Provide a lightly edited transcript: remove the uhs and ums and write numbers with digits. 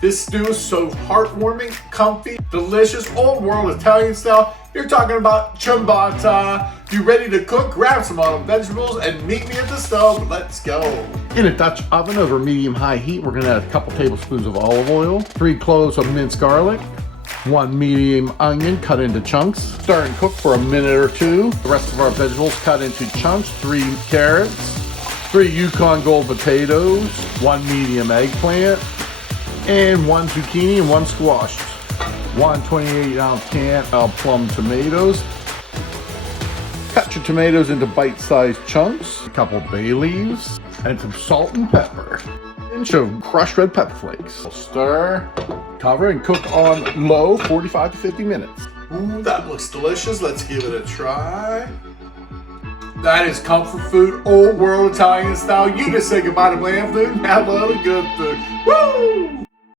This stew is so heartwarming, comfy, delicious, old world Italian style. You're talking about ciambotta. You ready to cook? Grab some autumn vegetables and meet me at the stove. Let's go. In a Dutch oven over medium-high heat, we're gonna add a couple tablespoons of olive oil, 3 cloves of minced garlic, 1 medium onion cut into chunks. Stir and cook for a minute or 2. The rest of our vegetables cut into chunks, 3 carrots, 3 Yukon Gold potatoes, 1 medium eggplant, and 1 zucchini and 1 squash. 1 28-ounce can of plum tomatoes. Cut your tomatoes into bite-sized chunks, a couple bay leaves, and some salt and pepper. A pinch of crushed red pepper flakes. Stir, cover, and cook on low 45 to 50 minutes. Ooh, that looks delicious. Let's give it a try. That is comfort food, old world Italian style. You just say goodbye to bland food and have a little good food. Woo!